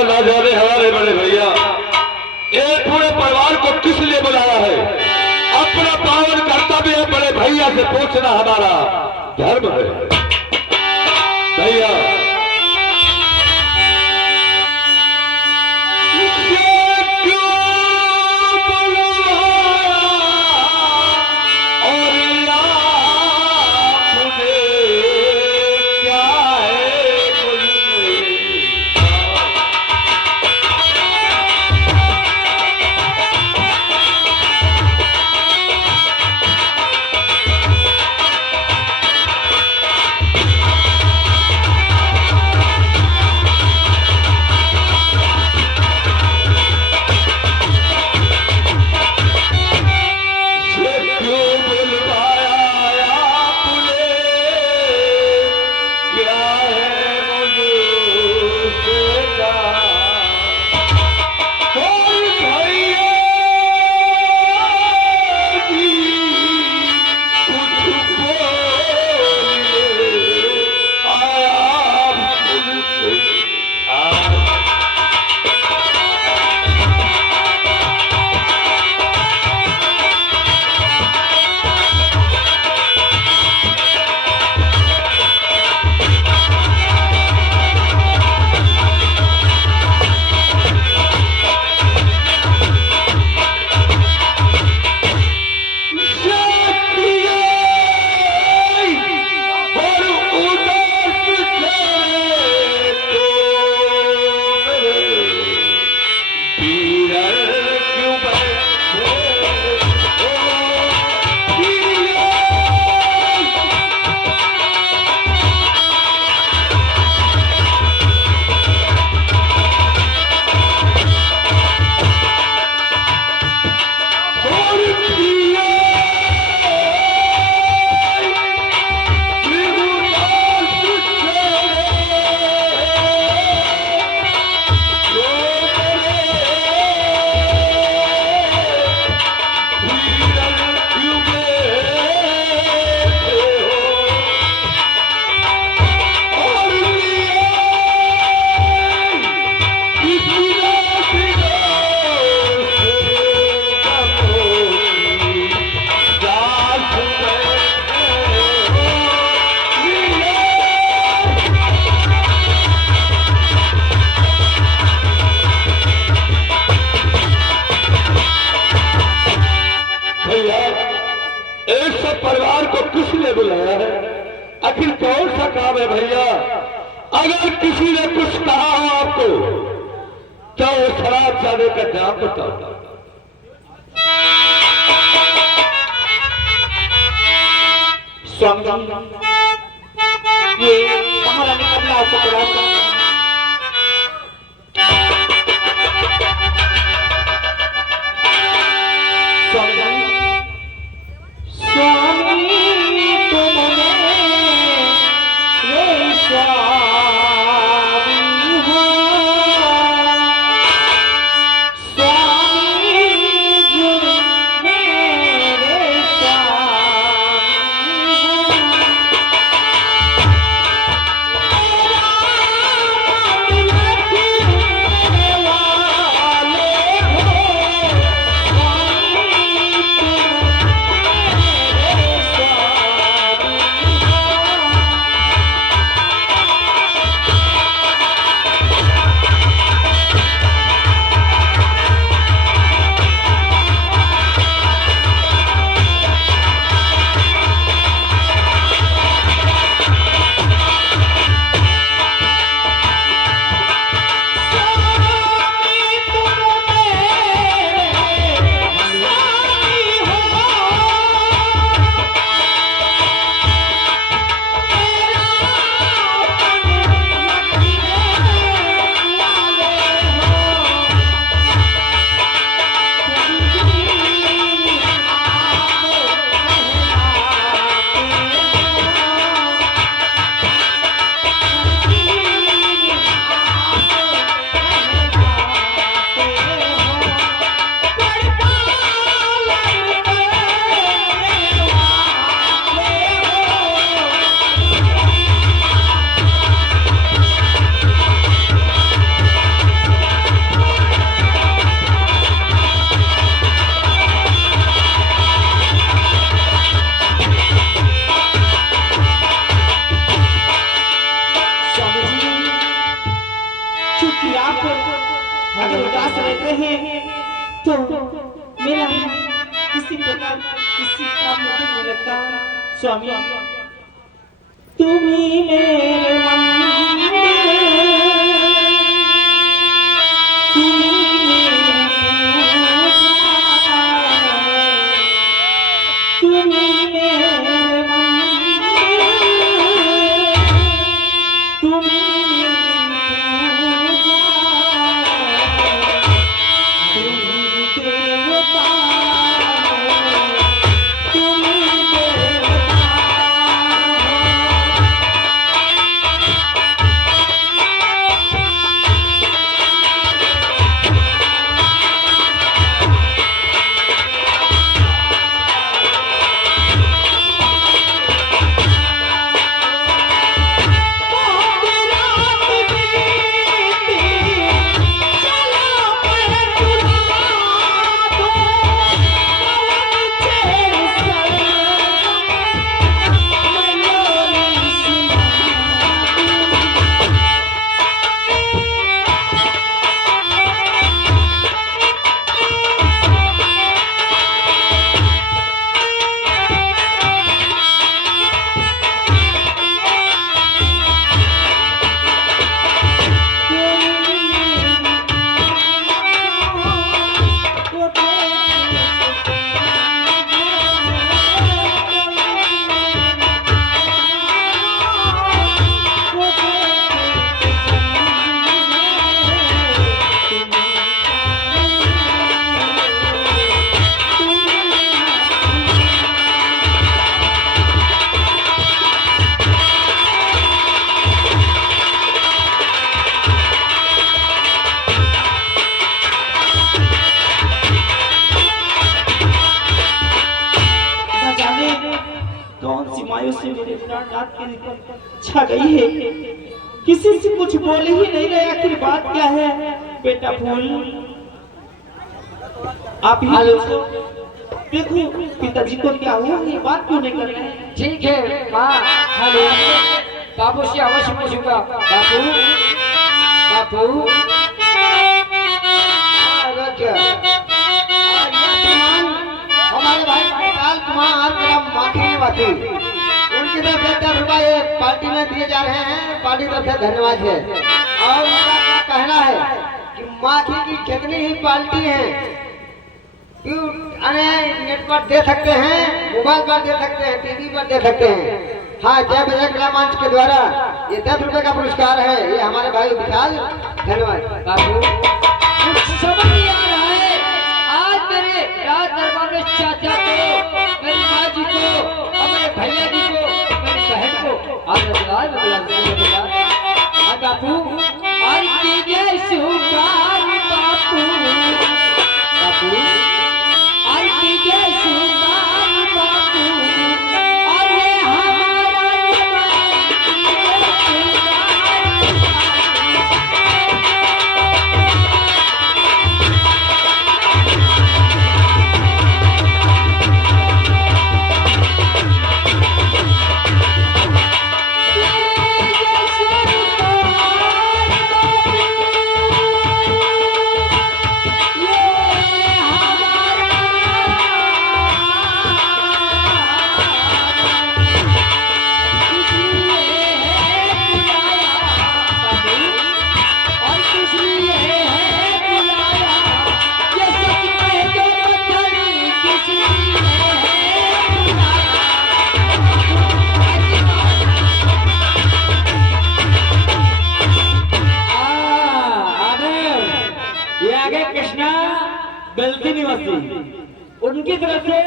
ना जाने हमारे बड़े भैया ये पूरे परिवार को किस लिए बुलाया है। अपना पावन कर्तव्य है, बड़े भैया से पूछना हमारा धर्म है। भैया परिवार को किस लिए बुलाया है? आखिर कौन सा काम है भैया? अगर किसी ने कुछ कहा हो आपको तो वो शराब जाने का नाम बताओ। स्वामी ये महारानी कमला आपको बुलाता है। हैं तो मेरा किसी प्रकार किसी काम में नहीं लगता। स्वामी तुम्ही मेरे मंदिर, तुम्ही मेरी पूजा, तुम्ही मेरे मंदिर, तुम्ही से मेरे प्राणनाथ के निकट छा गई है। किसी से कुछ बोल ही नहीं रहे, आखिर बात क्या है? बेटा फूल आप ही देखो पिताजी को क्या हुआ, ये बात क्यों नहीं कर रहे? ठीक है माँ, हेलो बाबू से अवश्य पूछूंगा। बाबू बाबू क्या हमारे भाई काल तुम्हारा माखी उनकी तरफ से 10 रुपए पार्टी में दिए जा रहे हैं, पार्टी तरफ से धन्यवाद है। और उनका क्या कहना है कि माखी की जितनी ही पार्टी है नेट पर दे सकते हैं, मोबाइल पर दे सकते हैं, टीवी पर दे सकते हैं। हाँ, जय विजय कला मंच के द्वारा ये 10 रुपए का पुरस्कार है, ये हमारे भाई विशाल धन्यवाद। बाबू कुछ समझ नहीं आ रहा है, आज मेरे राज दरबार में चाचा को, मेरी माँ जी को, हमारे भैया जी को, मेरी बहन को आज बापू और कीजिए शुक्रान बापू, बापू और कीजिए शुक्रान बापू, और ये हमारा बेलती निवासी उनकी तरफ से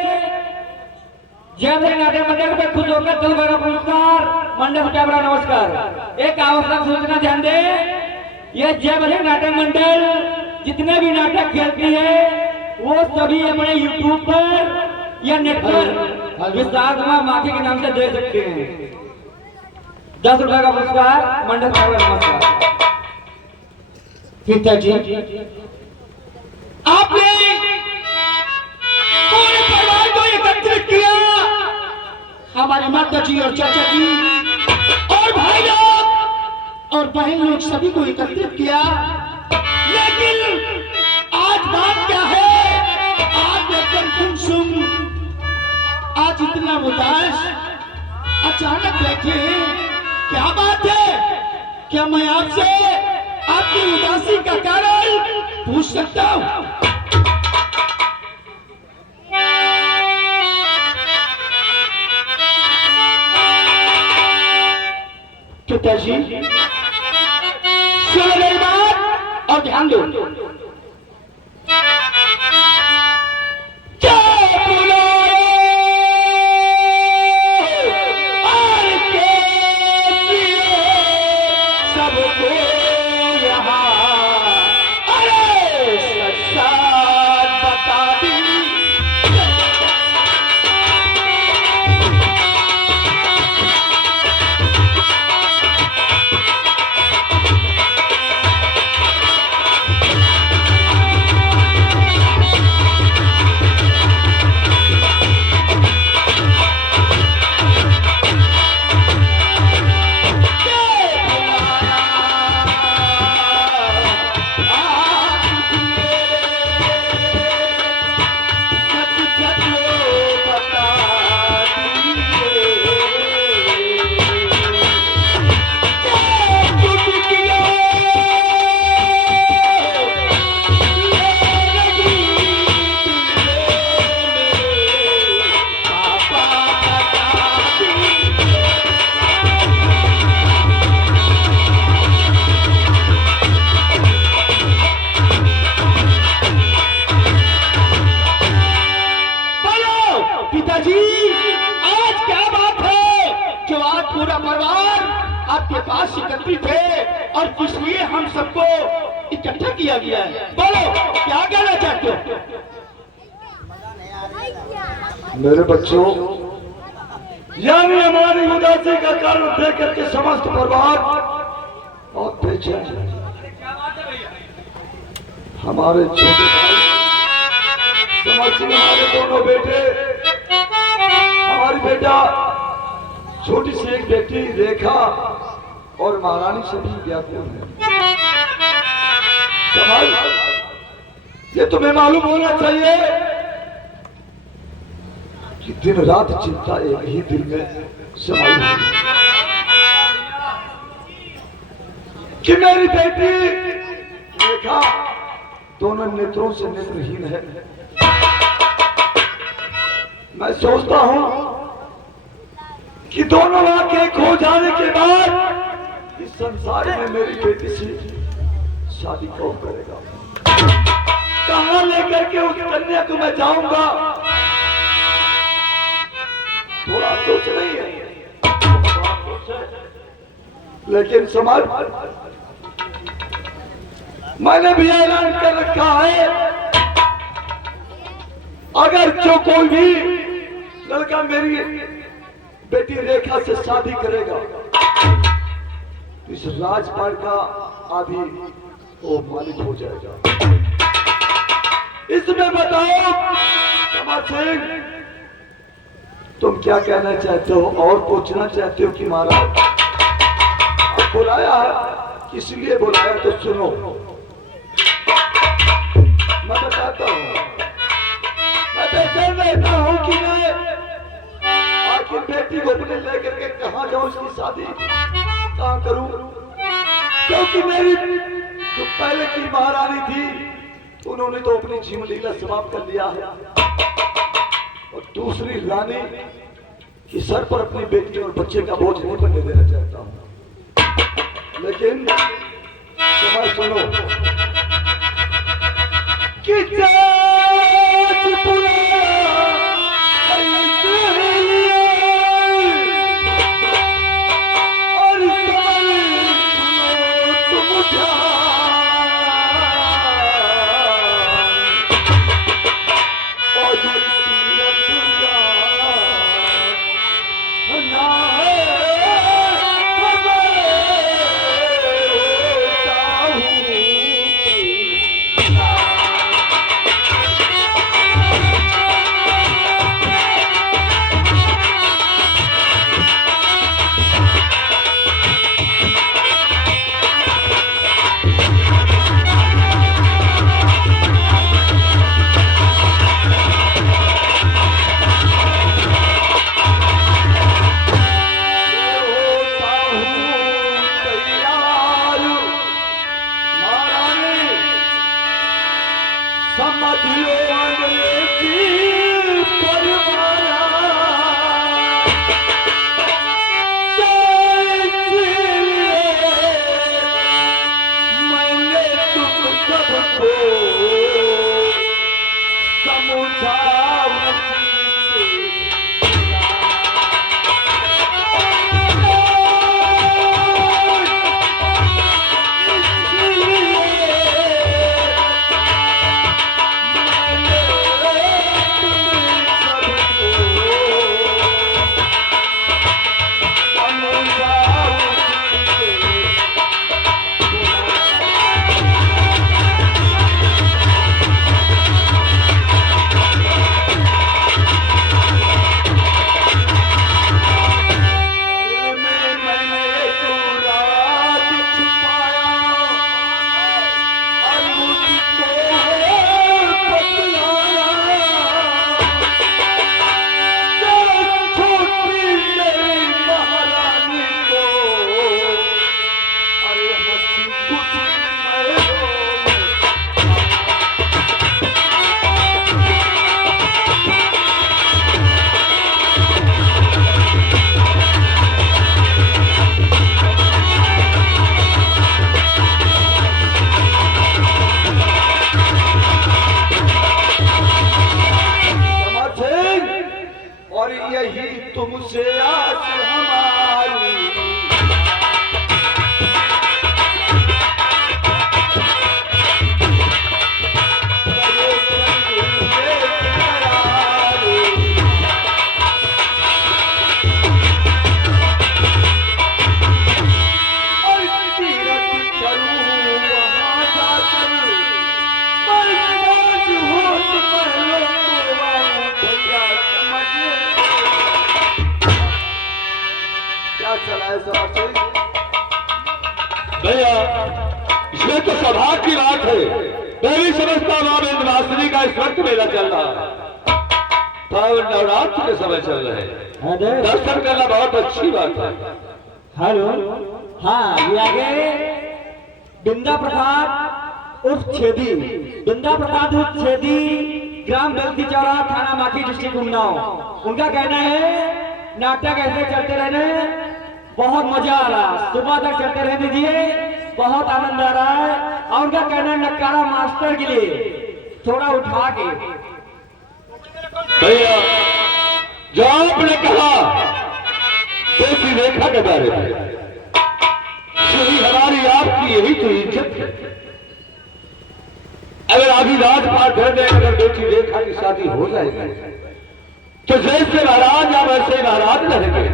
जय नाटक मंडल पे खुद होकर चल पुरस्कार मंडल का बड़ा नमस्कार। एक आवश्यक सूचना ध्यान दे, यह जय बजरंग नाटक मंडल जितने भी नाटक खेलती है वो सभी अपने YouTube पर या नेट पर विशाल माफी के नाम से दे सकते हैं। 10 रुपए का पुरस्कार मंडल का बड़ा नमस्कार। पिताजी आपने पूरे परिवार को एकत्रित किया, हमारी माता जी और चाचा जी और भाई लोग और बहन लोग सभी को एकत्रित किया, लेकिन आज बात क्या है? आज एकदम गुमसुम, आज इतना उदास, अचानक बैठे हैं। क्या बात है? क्या मैं आपसे आपकी उदासी का कारण पूछ सकता हूँ? पिताजी, सुनो मेरी बात और ध्यान दो। क्या बुलाए और के किए सबको यहाँ, अरे सच सच बता दी। पिताजी, आज क्या बात है जो आज पूरा परिवार आपके पास एकत्रित है और किस लिए हम सबको इकट्ठा किया गया है? बोलो, क्या कहना चाहते हो? मेरे बच्चों, यानी हमारी उदासी का कारण देख करके समस्त परिवार और बेचैन है। हमारे छोटे भाई समझ सिंह, हमारे दोनों बेटे, हमारी बेटा छोटी सी एक बेटी रेखा और महारानी सभी व्याकुल है। समझ, ये तुम्हें मालूम होना चाहिए कि दिन रात चिंता एक ही दिल में समाई हुई है कि मेरी बेटी रेखा दोनों नेत्रों से नेत्रहीन है। मैं सोचता हूं कि दोनों आंखें खो जाने के बाद इस संसार में मेरी बेटी से शादी कौन करेगा? कहां लेकर के उस कन्या को मैं जाऊंगा? थोड़ा सोच नहीं है, लेकिन समझ, मैंने भी ऐलान कर रखा है, अगर जो कोई भी लड़का मेरी बेटी रेखा से शादी करेगा, इस राजपाट का आदि वो मालिक हो जाएगा। इसमें बताओ कमर सिंह, तुम क्या कहना चाहते हो और पूछना चाहते हो कि महाराज आप बुलाया है, किस लिए बुलाया तो सुनो। मैं बताता हूँ, मैं बेचैन रहता हूँ कि मैं आखिर बेटी को अपने लेकर के कहाँ जाऊँ, इसकी शादी कहाँ करूँ, क्योंकि मेरी जो पहले की महारानी थी उन्होंने तो अपनी जीवन लीला समाप्त कर लिया है, और दूसरी रानी के सर पर अपनी बेटी और बच्चे का बोझ नहीं बनने देना चाहता हूँ। लेकिन समझ सुनो कि आस हमारी। और तीरथ करूं वहां जाकर, पर मौज हो तो पहले तो आऊं भैया समझ। क्या चला है सर? भैया ये तो सौभाग्य की बात है। मैं भी समझता हूँ आप इंद्रवासिनी का इस वक्त मेला चल रहा है, पावन नवरात्र के समय चल रहे हैं। दर्शन करना बहुत अच्छी बात है। हेलो, हाँ ये आगे बिंदा प्रसाद उर्फ छेदी, बिंदा प्रसाद उर्फ छेदी, ग्राम बेलती चौरा, थाना माखी, डिस्ट्रिक्ट उन्नाव। उनका कहना है नाटक ऐसे चलते रहने, बहुत मजा आ रहा, सुबह तक चलते रहने दीजिए, बहुत आनंद आ रहा है। और उनका कहना है नक्कारा मास्टर के लिए थोड़ा उठा के। भैया जो आपने कहा देसी रेखा के बारे में, यही हमारी आपकी यही तो इज्जत है। अगर अभी राजपाट घर में अगर बेटी रेखा की शादी हो जाएगी तो जैसे महाराज या वैसे ही महाराज रहेंगे।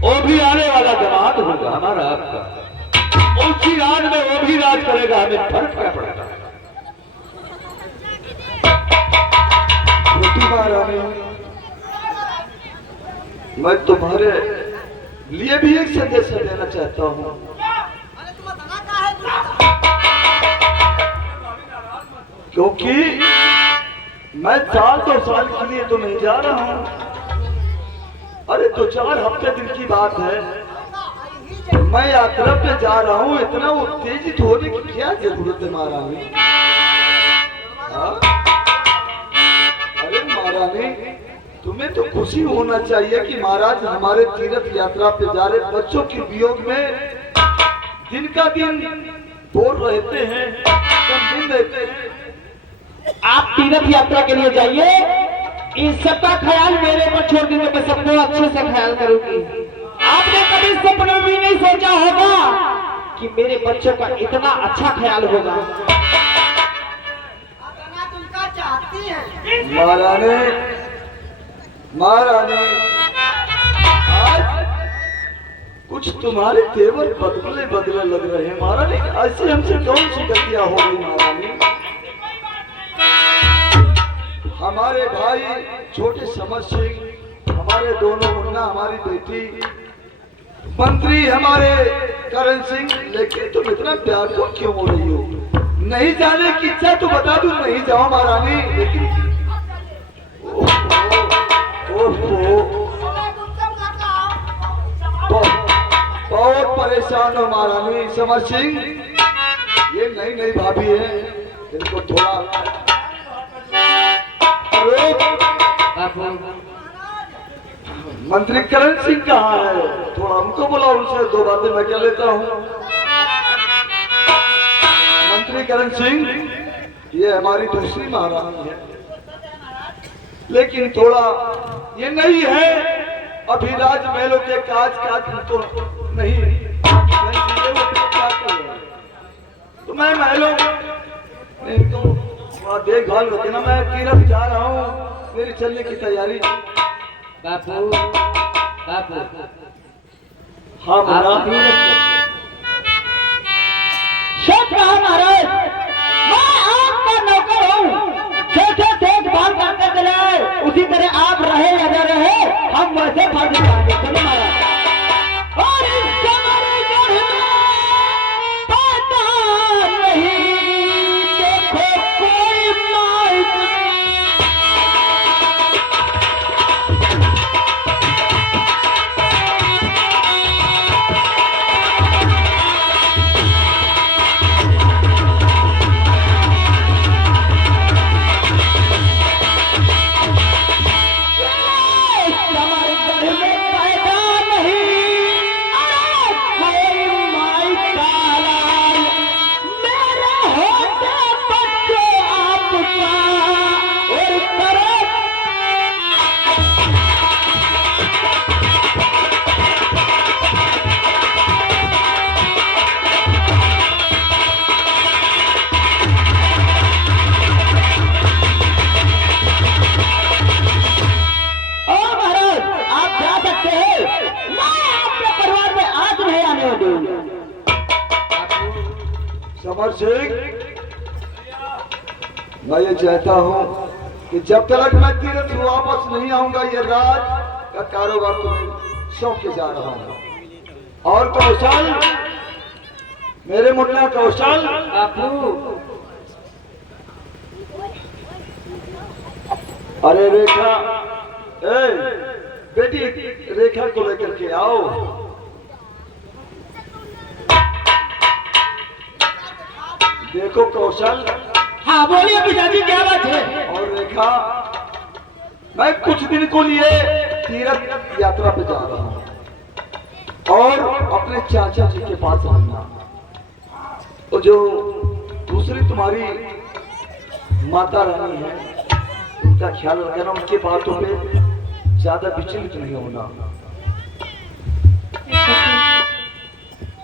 वो भी आने वाला जमात होगा हमारा आपका, उसी राज में वो भी राज करेगा, हमें फर्क क्या पड़ता है। बेटी महारानी, मैं तुम्हारे लिए भी एक संदेश देना चाहता हूँ। क्योंकि मैं साल 2 साल के लिए तो नहीं जा रहा हूँ, अरे 2-4 हफ्ते दिन की बात है। मैं यात्रा पे जा रहा हूँ, इतना उत्तेजित होने की क्या जरूरत है महारानी? हाँ? अरे महारानी, तुम्हें तो खुशी होना चाहिए कि महाराज हमारे तीर्थ यात्रा पे जा रहे बच्चों के वियोग में दिन का दिन बोर रहते हैं, कम दिन रहते हैं। आप तीर्थ यात्रा के लिए जाइए, इस सबका ख्याल मेरे पर छोड़ दीजिए, मैं सबको अच्छे से ख्याल करूंगी। आपने कभी सपने में भी नहीं सोचा होगा कि मेरे बच्चों का इतना अच्छा ख्याल होगा। महारानी, महारानी, आज कुछ तुम्हारे तेवर बदले बदले लग रहे हैं महारानी। ऐसे हमसे कौन सी गलतियां हो गई महारानी? हमारे भाई छोटे समर सिंह, हमारे दोनों मुन्ना, हमारी बेटी मंत्री हमारे करण सिंह, लेकिन तुम इतना प्यार को क्यों हो रही हो? नहीं जाने की इच्छा तो बता दूं, नहीं जाओ महारानी, लेकिन बहुत परेशान हो महारानी। समर सिंह, ये नई नई भाभी है, इनको थोड़ा मंत्री करण सिंह कहाँ है? थोड़ा हमको बुलाओ, उनसे 2 बातें मैं कह लेता हूँ। मंत्री करण सिंह, ये हमारी दूसरी महारानी है, लेकिन थोड़ा ये नहीं है अभिराज महलों के काज तो नहीं। तो मैं महलों नहीं तो देखभाल करते ना, मैं तीर्थ जा रहा हूँ, मेरी चलने की तैयारी। बापू, बापू, हाँ आप शेख महाराज, मैं आपका नौकर हूँ, जैसे देखभाल करते चले उसी तरह आप रहे या न रहे, हम वैसे फर्ज निभाएंगे। चलो महाराज। और इस कमरे गढ़ में पता नहीं, देखो कोई माइक कमर गढ़ में आते हैं मैं आपके परिवार में आज नहीं आने दूंगा। समर सिंह, मैं ये चाहता हूँ कि जब तक मैं तीरथ वापस नहीं आऊंगा ये राज का कारोबार तुम्हें सौंप के जा रहा हूँ। और कौशल, मेरे मुन्ना कौशल, बापू अरे रेखा, ए बेटी रेखा को लेकर के आओ। देखो कौशल, हाँ बोलिए पिताजी, क्या बात है? और रेखा, मैं कुछ दिन को लिए तीर्थ यात्रा पे जा रहा हूँ और अपने चाचा जी के पास रहना। तो जो दूसरी तुम्हारी माता रानी है उनका ख्याल रखना, उनके बातों पे ज्यादा विचलित नहीं होना।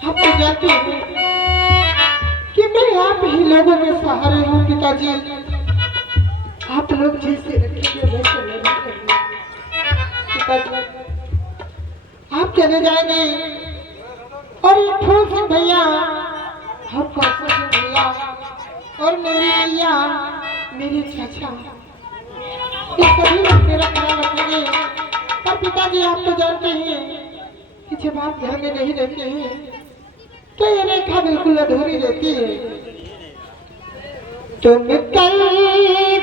आप तो जानते हैं कि मैं आप ही लोगों के सहारे हूँ पिताजी। आप लोग जैसे रखेंगे वैसे मैं रखूंगा। पिताजी आप चले जाएंगे और ये फूल सिंह भैया और कौशल सिंह भैया और मेरी भैया, मेरे चाचा, ये सभी लोग मेरा ख्याल रखेंगे। पर पिताजी आप तो जानते हैं कि जब आप घर में नहीं रहते हैं तो ये रेखा बिल्कुल अधूरी रहती है। तुम कल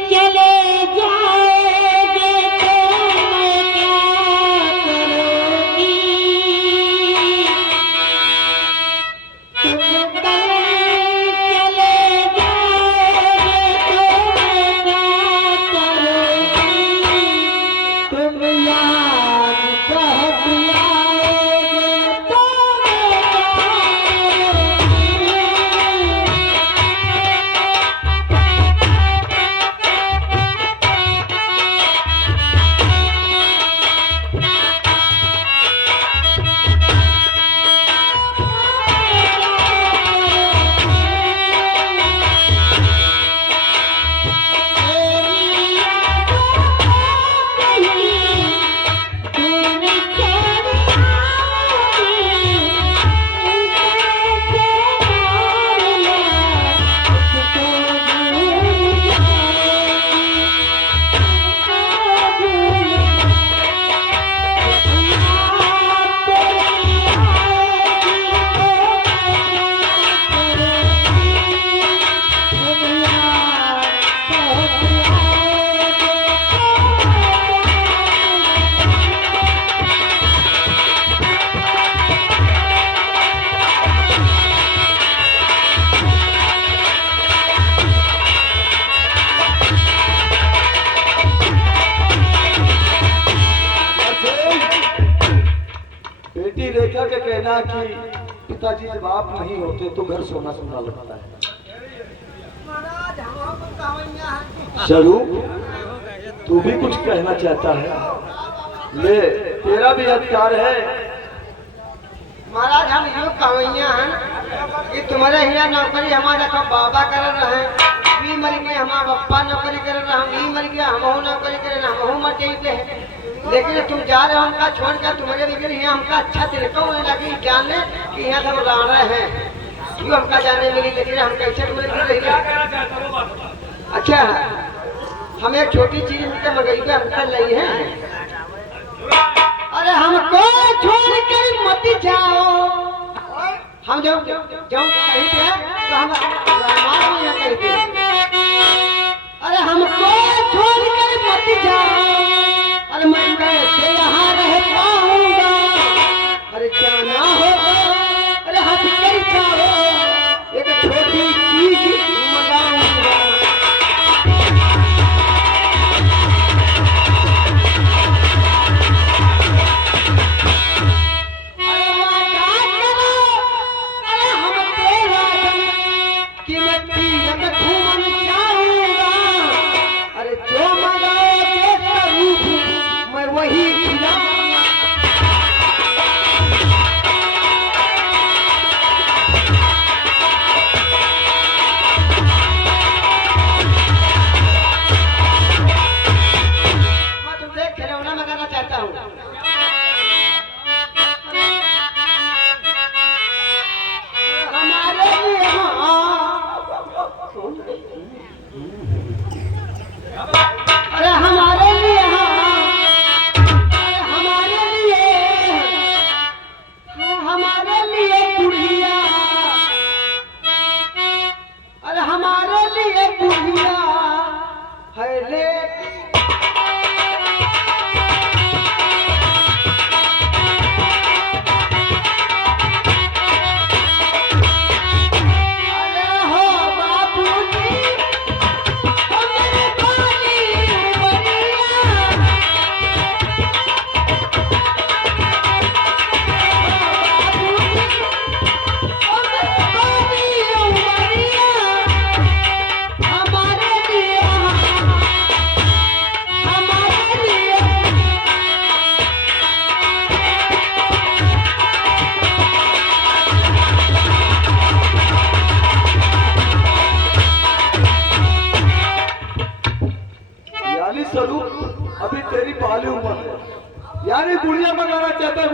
चले जाओगे तो मैं क्या करूंगी? तुम कल चले जाओगे तो मैं क्या करूंगी? तुम याद बहुत आओगे तो मैं बेटी रेखा के कहना कि पिताजी जब आप नहीं होते तो घर सोना सोना लगता है। स्वरूप, तू भी कुछ कहना चाहता है? ले, तेरा भी अधिकार है। महाराज हम यूँ कवैया हैं कि तुम्हारे यहाँ नौकरी हमारा का बाबा कर रहे हैं, भी मर गए हमारा पप्पा नौकरी कर रहे हैं, हम मर गया हम नौकरी कर रहे हैं, हम मर गए हैं। लेकिन तुम जा रहे हो हमका छोड़ कर, तुम्हारे बिगड़ यहाँ हमका अच्छा तरीका होने लगी जाने कि यहाँ सब राणा है, क्यों हमका जाने मिली। लेकिन हम कैसे तुम्हें अच्छा हम एक छोटी चीज हमसे मंगाई पे हमका ली है। अरे हमको छोड़ कर मत जाओ, हम जब कहीं पे तो हम रामायण में कहीं पे। अरे हमको छोड़ कर मत जाओ, अरे मैं कैसे यहाँ रह पाऊंगा? अरे जाना हो, अरे हाथ कर जाओ, एक छोटी चीज मंगाऊंगा।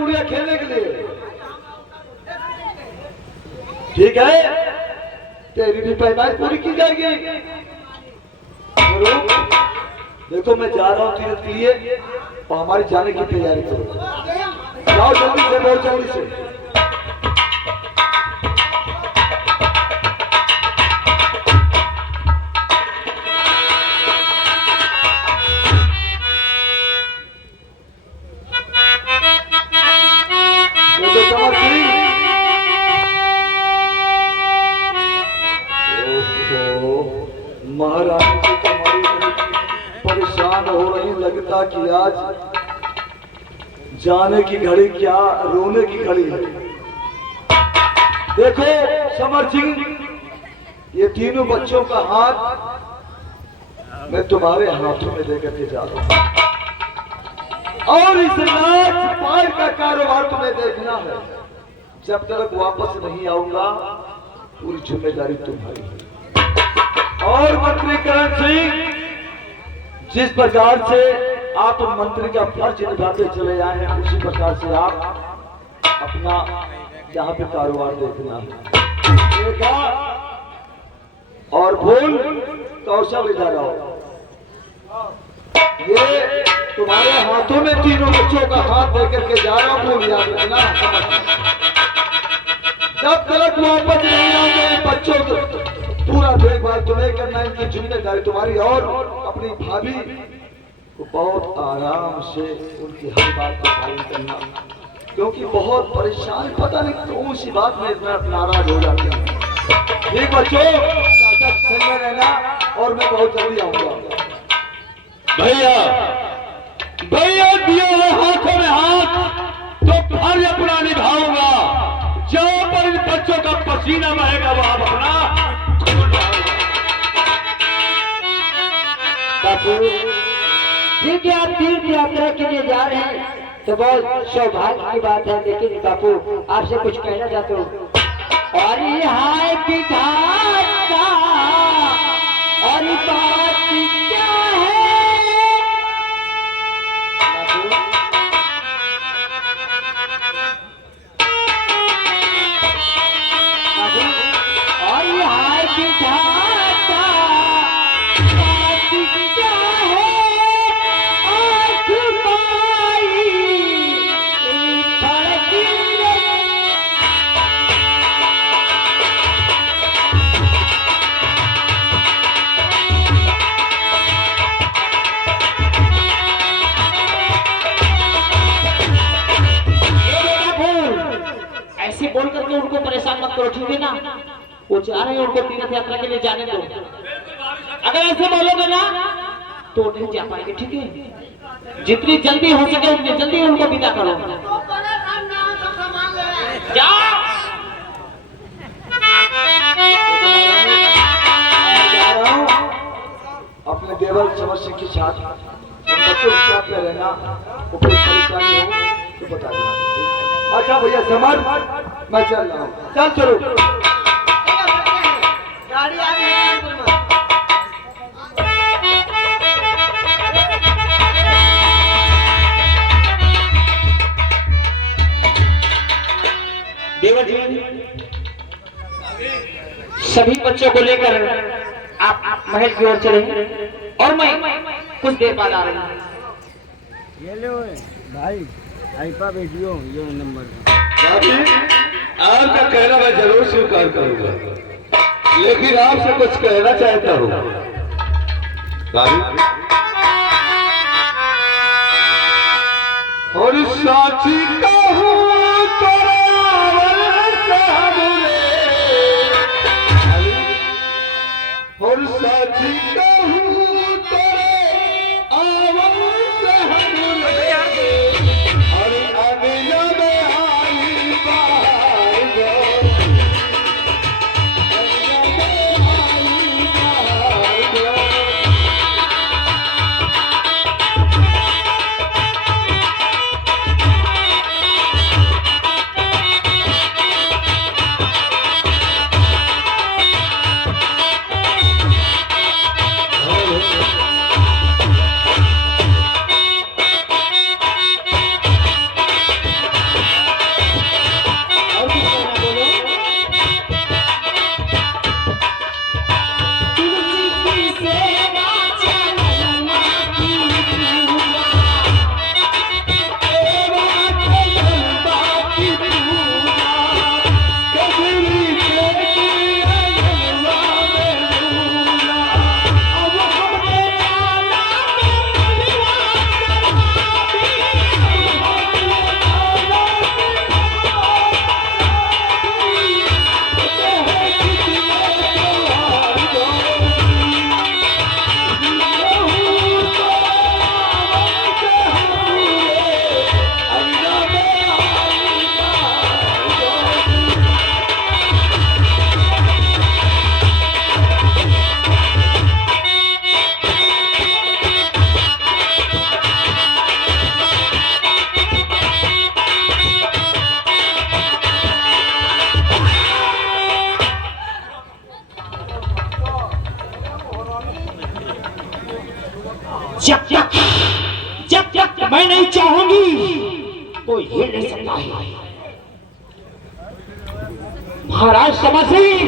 गुड़िया खेलने के लिए। ठीक है, तेरी भी पैदाइश पूरी की जाएगी। देखो मैं जा रहा हूँ तीरथ के लिए और हमारी जाने की तैयारी करो। जाओ जल्दी से, बहुत जल्दी से। महारानी जी तुम्हारी परेशान हो रही, लगता कि आज जाने की घड़ी क्या रोने की घड़ी है। देखो समर सिंह, ये तीनों बच्चों का हाथ मैं तुम्हारे हाथों में लेकर के जा रहा हूं और इस नाच पार का कारोबार तुम्हें देखना है। जब तक वापस नहीं आऊंगा पूरी जिम्मेदारी तुम्हारी है। और मंत्री करण सिंह, जिस प्रकार से आप मंत्री का फर्ज निभाते चले आए हैं उसी प्रकार से आप अपना यहाँ पे कारोबार देखना है। देखा और भूल कौशल इधर आओ। ये तुम्हारे हाथों में तीनों बच्चों का हाथ देकर के जा रहा हूँ, भूल याद रखना। जब तक वापस नहीं आओगे बच्चों को पूरा देखभाल तुम्हें करना, इनकी जिम्मेदारी तुम्हारी। और अपनी भाभी को बहुत आराम से उनकी हर बात का पालन करना, क्योंकि बहुत परेशान, पता नहीं कौन सी बात में इतना नाराज हो जाती है। ठीक बच्चों, संग में रहना और मैं बहुत जल्दी आऊंगा। भैया भैया दिए हुए हाथों में हाथ तो फर्ज अपना निभाऊंगा। जहाँ पर इन बच्चों का पसीना बहेगा वह अपना ठीक है, आप तीर्थ यात्रा के लिए जा रहे हैं तो बहुत सौभाग्य की बात है, लेकिन बापू आपसे कुछ कहना चाहते हो। और यहाँ विधाता और बात क्या है बापू, और यहाँ विधाता बात क्या है। ऐसे बोल करके उनको परेशान मत करो, ठीक है ना। वो जा रहे हैं, उनको तीर्थ यात्रा के लिए जाने दो। अगर ऐसे बोलोगे ना तो नहीं जा पाएंगे, ठीक है। जितनी जल्दी हो सके उतनी जल्दी उनको विदा करो। जाओ। अपने देवर समर सिंह के साथ बच्चों के साथ में रहना, वो कोई परेशानी हो तो बता देना। अच्छा भैया समर, मैं चल रहा हूँ। चल चलो, गाड़ी आ गई है। देवर जी, सभी बच्चों को लेकर आप महल की ओर चले और मैं कुछ देर बाद आ रही हूँ। ये लो भाई, आईपा वीडियो ये नंबर। आपका कहना मैं जरूर स्वीकार करूंगा, लेकिन आपसे कुछ कहना चाहता हूँ। और साची कहूँ और साची कहूँ तेरे आवन से हमरे, और अगला में आई बाहर गो, अगला में आई बाहर गो। जब तक मैं नहीं चाहूंगी कोई हिल नहीं सकता है। महाराज समर सिंह